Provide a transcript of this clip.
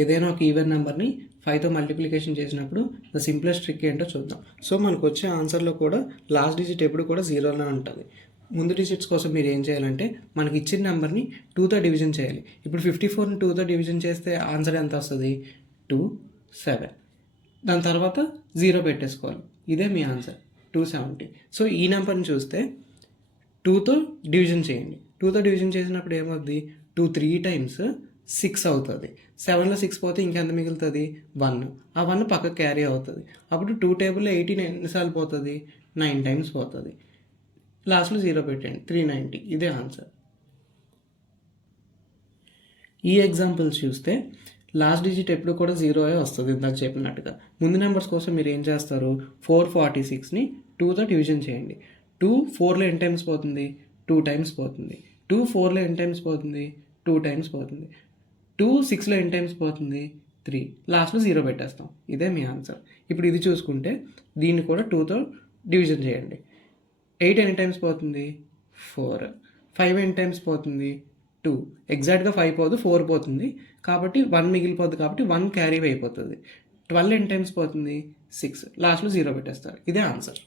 ఏదైనా ఒక ఈవెన్ నెంబర్ని 5తో మల్టిప్లికేషన్ చేసినప్పుడు ద సింప్లెస్ట్ ట్రిక్ ఏంటో చూద్దాం. సో మనకు వచ్చే ఆన్సర్లో కూడా లాస్ట్ డిజిట్ ఎప్పుడు కూడా జీరోనే ఉంటుంది. ముందు డిజిట్స్ కోసం మీరు ఏం చేయాలంటే మనకి ఇచ్చిన నెంబర్ని 2తో డివిజన్ చేయాలి. ఇప్పుడు 54ని 2తో డివిజన్ చేస్తే ఆన్సర్ ఎంత వస్తుంది? 2, 7. దాని తర్వాత 0 పెట్టేసుకోవాలి. ఇదే మీ ఆన్సర్ 270. సో ఈ నెంబర్ని చూస్తే 2తో డివిజన్ చేయండి. 2తో డివిజన్ చేసినప్పుడు ఏమవుద్ది? 2 3 టైమ్స్ 6 అవుతుంది. 7లో 6 పోతే ఇంకెంత మిగులుతుంది? 1. ఆ 1 పక్కకు క్యారీ అవుతుంది. అప్పుడు 2 టేబుల్లో 18 ఎన్నిసార్లు పోతుంది? 9 టైమ్స్ పోతుంది. లాస్ట్లో 0 పెట్టండి. 390. ఇదే ఆన్సర్. ఈ ఎగ్జాంపుల్స్ చూస్తే లాస్ట్ డిజిట్ ఎప్పుడు కూడా 0 వస్తుంది ఇందాక చెప్పినట్టుగా. ముందు నెంబర్స్ కోసం మీరు ఏం చేస్తారు? 446ని 2తో డివిజన్ చేయండి. 2 4లో ఎన్ని టైమ్స్ పోతుంది? 2 టైమ్స్ పోతుంది. 2 4లో ఎన్ని టైమ్స్ పోతుంది? 2 టైమ్స్ పోతుంది. 2 6లో ఎన్ని టైమ్స్ పోతుంది? 3. లాస్ట్లో 0 పెట్టేస్తాం. ఇదే మీ ఆన్సర్. ఇప్పుడు ఇది చూసుకుంటే దీన్ని కూడా 2తో డివిజన్ చేయండి. 8 ఎన్ని టైమ్స్ పోతుంది? 4. 5 ఎన్ని టైమ్స్ పోతుంది? 2. ఎగ్జాక్ట్గా 5 పోదు, 4 పోతుంది. కాబట్టి 1 మిగిలిపోద్ది, కాబట్టి 1 క్యారీ అయిపోతుంది. 12 ఎన్ని టైమ్స్ పోతుంది? 6. లాస్ట్లో 0 పెట్టేస్తారు. ఇదే ఆన్సర్.